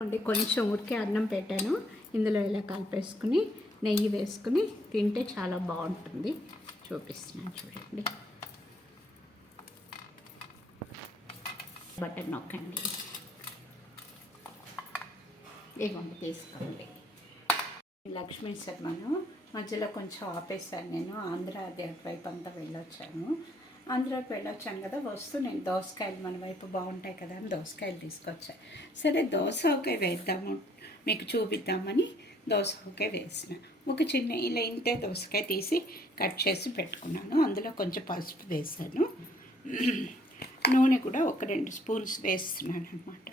కొంచెం ఊరికే అన్నం పెట్టాను. ఇందులో ఇలా కలిపేసుకుని నెయ్యి వేసుకుని తింటే చాలా బాగుంటుంది. చూపిస్తున్నాను చూడండి. బటన్ నొక్కండి. ఇవ్వండి తీసుకోండి. లక్ష్మీ శర్మను మధ్యలో కొంచెం ఆపేసాను. నేను ఆంధ్ర వైపు అంతా వెళ్ళొచ్చాను. ఆంధ్రాకి వెళ్ళొచ్చాను కదా, వస్తూ నేను దోసకాయలు మన వైపు బాగుంటాయి కదా అని దోసకాయలు తీసుకొచ్చాను. సరే దోసకాయ వేద్దాము మీకు చూపిద్దామని దోసకాయ వేసిన. ఒక చిన్న ఇలా ఇంతే దోసకాయ తీసి కట్ చేసి పెట్టుకున్నాను. అందులో కొంచెం పసుపు వేసాను. నూనె కూడా ఒక 2 స్పూన్స్ వేస్తున్నాను అన్నమాట.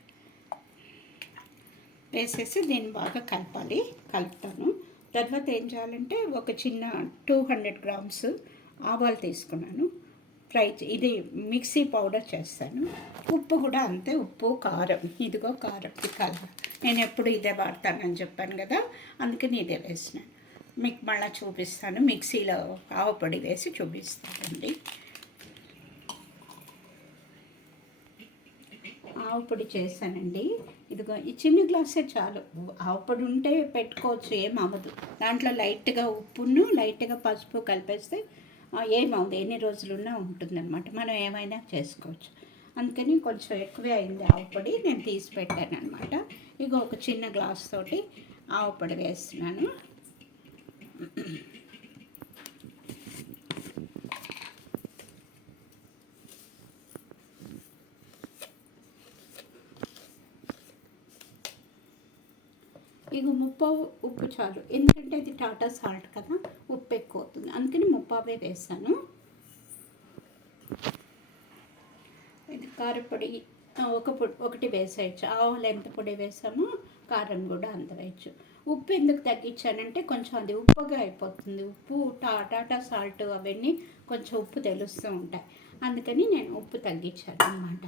వేసేసి దీన్ని బాగా కలపాలి. కలుపుతాను. తర్వాత ఏం చేయాలంటే ఒక చిన్న 200 గ్రామ్స్ ఆవాలు తీసుకున్నాను. ఇది మిక్సీ పౌడర్ చేస్తాను. ఉప్పు కూడా అంతే, ఉప్పు కారం. ఇదిగో కారం కలర్. నేను ఎప్పుడు ఇదే వాడతానని చెప్పాను కదా, అందుకని ఇదే వేసినాను. మీకు మళ్ళీ చూపిస్తాను. మిక్సీలో ఆవపొడి వేసి చూపిస్తానండి. ఆవపొడి చేశానండి. ఇదిగో ఈ చిన్న గ్లాసే చాలు. ఆవపొడి ఉంటే పెట్టుకోవచ్చు, ఏం అవ్వదు. దాంట్లో లైట్గా ఉప్పును లైట్గా పసుపు కలిపేస్తే ఏమవుతుంది, ఎన్ని రోజులున్నా ఉంటుందన్నమాట. మనం ఏమైనా చేసుకోవచ్చు. అందుకని కొంచెం ఎక్కువే అయింది ఆవపొడి. నేను తీసి పెట్టాను అనమాట. ఇక ఒక చిన్న గ్లాస్ తోటి ఆవపొడి వేస్తున్నాను. ఇక ముప్పావు ఉప్పు చాలు, ఎందుకంటే ఇది టాటా సాల్ట్ కదా, ఉప్పు ఎక్కువ అవుతుంది. అందుకని ముప్పావే వేసాను. ఇది కారపొడి ఒకటి వేసేయచ్చు. ఆవులు ఎంత పొడి వేసామో కారం కూడా అంత వేయచ్చు. ఉప్పు ఎందుకు తగ్గించానంటే కొంచెం అది ఉప్పుగా అయిపోతుంది. ఉప్పు టాటా సాల్ట్ అవన్నీ కొంచెం ఉప్పు తెలుస్తూ ఉంటాయి. అందుకని నేను ఉప్పు తగ్గించాను అన్నమాట.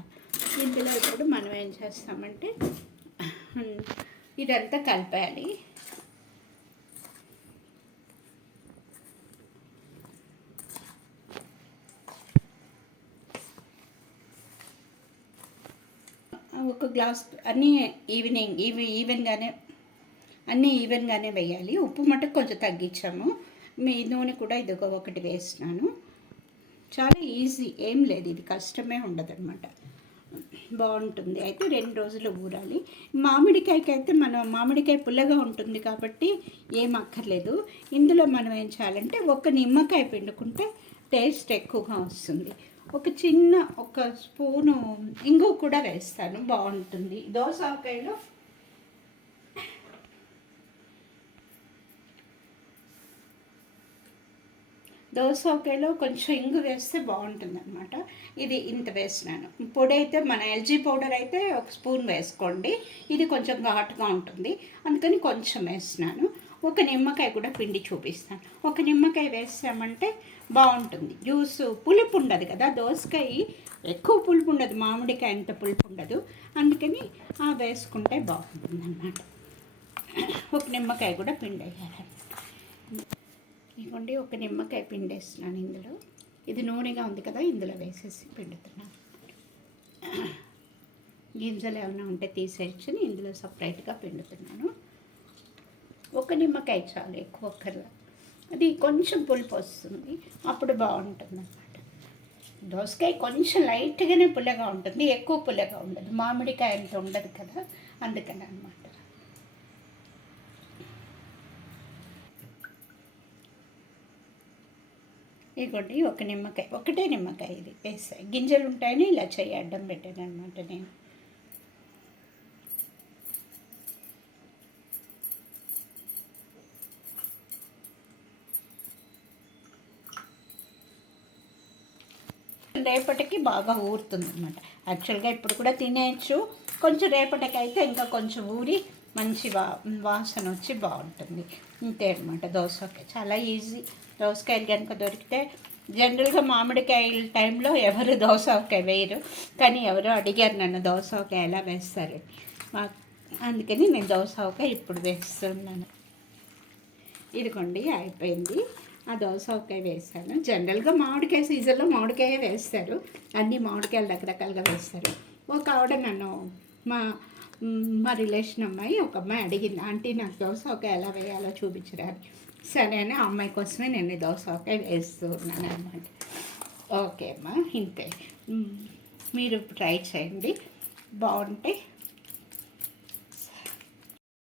ఇందులో ఇప్పుడు మనం ఏం చేస్తామంటే ఇదంతా కలిపేయాలి. ఒక గ్లాస్ అన్నీ ఈవెన్గానే వేయాలి. ఉప్పు మటుకు కొంచెం తగ్గించాము. మీ నూనె కూడా ఇదిగో ఒకటి వేసినాను. చాలా ఈజీ, ఏం లేదు, ఇది కష్టమే ఉండదన్నమాట. బాగుంటుంది. అయితే 2 రోజులు ఊరాలి. మామిడికాయకి అయితే మామిడికాయ పుల్లగా ఉంటుంది కాబట్టి ఏం అక్కర్లేదు. ఇందులో మనం ఏం చేయాలంటే ఒక నిమ్మకాయ పిండుకుంటే టేస్ట్ ఎక్కువగా వస్తుంది. ఒక స్పూను ఇంగువ కూడా వేస్తాను, బాగుంటుంది. దోసకాయలో కొంచెం ఇంగు వేస్తే బాగుంటుంది అనమాట. ఇది ఇంత వేసినాను. పొడి అయితే మన ఎల్జీ పౌడర్ అయితే ఒక స్పూన్ వేసుకోండి. ఇది కొంచెం ఘాటుగా ఉంటుంది, అందుకని కొంచెం వేసినాను. ఒక నిమ్మకాయ కూడా పిండి చూపిస్తాను. ఒక నిమ్మకాయ వేసామంటే బాగుంటుంది. జ్యూస్ పులుపు ఉండదు కదా, దోసకాయ ఎక్కువ పులుపు ఉండదు, మామిడికాయ అంత పులుపు ఉండదు. అందుకని వేసుకుంటే బాగుంటుంది అన్నమాట. ఒక నిమ్మకాయ కూడా పిండి వేయాలి. ఇదిగోండి, ఒక నిమ్మకాయ పిండేస్తున్నాను ఇందులో. ఇది నూనెగా ఉంది కదా, ఇందులో వేసేసి పిండుతున్నాను. గింజలు ఏమైనా ఉంటే తీసేయచ్చు, ఇందులో సపరేట్గా పిండుతున్నాను. ఒక నిమ్మకాయ చాలు, ఎక్కువ ఒక్కర్లా. అది కొంచెం పులుపు వస్తుంది, అప్పుడు బాగుంటుంది అన్నమాట. దోసకాయ కొంచెం లైట్గానే పుల్లగా ఉంటుంది, ఎక్కువ పుల్లగా ఉండదు. మామిడికాయ అంత ఉండదు కదా, అందుకని అన్నమాట. ఇదిగోండి, ఒక నిమ్మకాయ, ఒకటే నిమ్మకాయ ఇది వేసాయి. గింజలు ఉంటాయని ఇలా చెయ్యి అడ్డం పెట్టాను అనమాట నేను. రేపటికి బాగా ఊరుతుంది అనమాట. యాక్చువల్గా ఇప్పుడు కూడా తినేయచ్చు. కొంచెం రేపటికి అయితే ఇంకా కొంచెం ఊరి మంచి వాసన వచ్చి బాగుంటుంది. ఇంతే అనమాట. దోసకాయ చాలా ఈజీ. దోసకాయలు కనుక దొరికితే, జనరల్గా మామిడికాయల టైంలో ఎవరు దోసకాయ వేయరు, కానీ ఎవరో అడిగారు నన్ను దోసకాయ ఎలా వేస్తారు, అందుకని నేను దోసకాయ ఇప్పుడు వేస్తున్నాను. ఇదిగోండి, అయిపోయింది. ఆ దోసకాయ వేసాను. జనరల్గా మామిడికాయ సీజన్లో మామిడికాయ వేస్తారు, అన్ని మామిడికాయలు రకరకాలుగా వేస్తారు. ఒక ఆవిడ నన్ను మా రిలేషన్ అమ్మాయి ఒక అమ్మాయి అడిగింది, ఆంటీ నాకు దోసకాయ ఎలా వేయాలో చూపించడానికి. సరే అని ఆ అమ్మాయి కోసమే నేను దోసకాయ వేస్తూ ఉన్నాను అనమాట. ఓకే అమ్మా, ఇంతే. మీరు ట్రై చేయండి, బాగుంటే